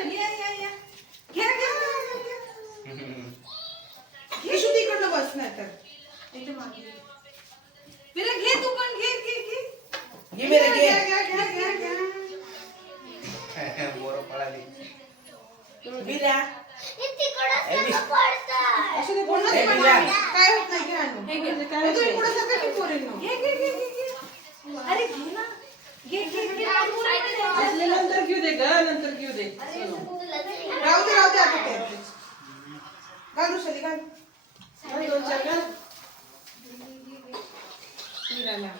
या या या घ्या घ्या घे शुद्ध इकडनं बस नाही तर इथे मागे विरा घे तू पण घे घे घे घे मेरे घे घ्या घ्या घ्या घ्या घ्या बोर पळाली बिला असं ते बोलणं ए, बिरा. काय होत नाही घे आणू हे घे, काय तुम्ही होतंय? पुढे सरका की पोरींनो घे घे घे घे घे. अरे घे ना घे घे घे असले नंतर घेऊ दे ग नंतर घेऊ दे राहू दे आता ते घाल रुशाली घाल चल, दोन चार घाल. विराला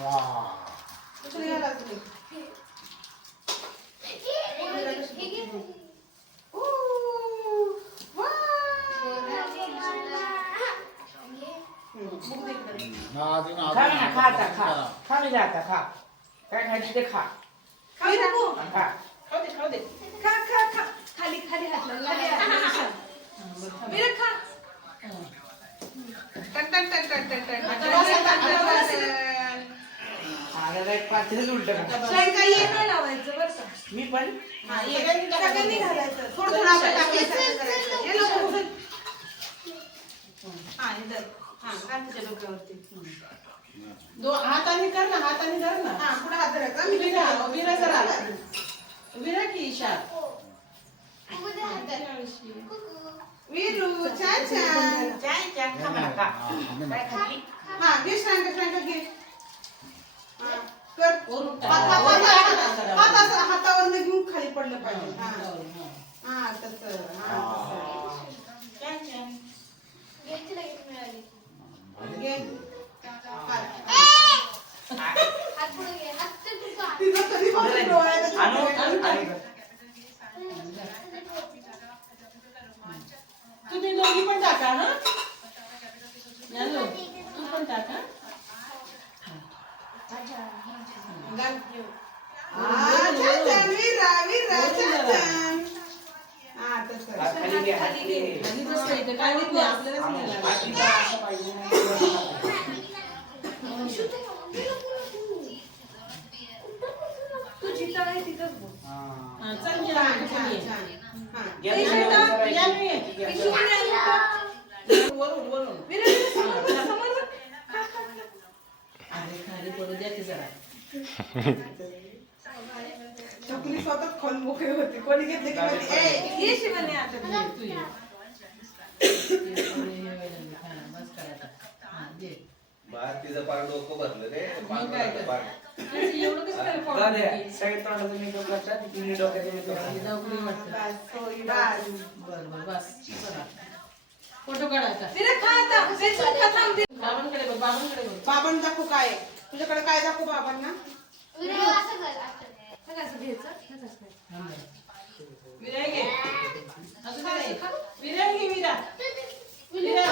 वाह. रुशाली घाल आता ते. ऊ, वाव. बघू दे इकडे. खा ना खा आता खा खा मी आता खा काय खायचं ते खा खाऊ दे तू. खा खाऊ दे खाऊ दे खा खा खा खाली खाली हात लाव, खाली हात लाव. विरा खा टन टन टन टन टन टन. आता बस. अरे पाचच उलट खा शेंगा ये नाही लावायचं बरं का. मी पण हा, ये. सगळ्यांनी घालायचं. थोडं थोडं आपण टाकायचं करायचं. ये लवकर उचल. हा, हे धर. हा, घाल तुझ्या डोक्यावरती. हाताने कर ना हाताने धर ना हा, पुढे हात धरायचा. मी विरा घेते. विरा करा विरा की ईशा वीरू, छान छान. खा मला खा काय खाल्ली हा, घे श्रांक श्रांक घे. हा, कर. वरून टाक. हात असं हातावरनं घेऊन खाली पडलं पाहिजे. हा, हा, तसं. हा, तसं. घे. हात. तिचं कधीपासून डोळ्यात आणू तुम्ही दोघी पण टाका हा तू पण टाका घाल. हा, छान छान. वीरा, वीरा, छान छान. हा, तसं. खाली घे खाली घे आणि बसता इथं काय होत नाही आपल्यालाच नाही लागत. बाकीचा असं पाहिजे नाही तू जिथं आहे तिथंच बोल. हा, चल घ्या छान छान तुम्ही. छान. हा. या ते तुम्ही शेतात जरा या मी. पिशवी नाही आणली का? वरून वरून वीरा, वीरा, समोर जा, समोर जा. खा, खा, खा. अरे खाली पडू द्या ते जरा चकली स्वतःच खोल मोकळी होती. कोणी घेतली की म्हणते, "ए, घे शिवानी आता." तू ये हा, बस करा आता. हा, दे. तिचं पार डोकं भरलं रे मग काय कर? एवढं कसं काय जाऊ फॉर्म द्या सगळे तोंडाचं मेकअप करतात तिने डोक्याचे मेकअप दवकडी वाटतं बस, होई, बस. बरं बरं बस चला फोटो काढायचा वीरा, खा आता. बेसन खा, थांब ते. बाबांकडे बघ बाबांकडे बघ बाबांना दाखवू काय आहे? तुझ्याकडे काय दाखवू बाबांना? असं घ्यायचं असं करायचं. थांब जरा. विरा घे असं काय विरा घे विरा विरा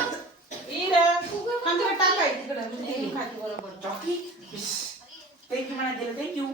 विरा थांब, तिकडे टाकाय तिकडं. म्हणजे ती खाती बरोबर. थँक्यू म्हणा दिलं थँक्यू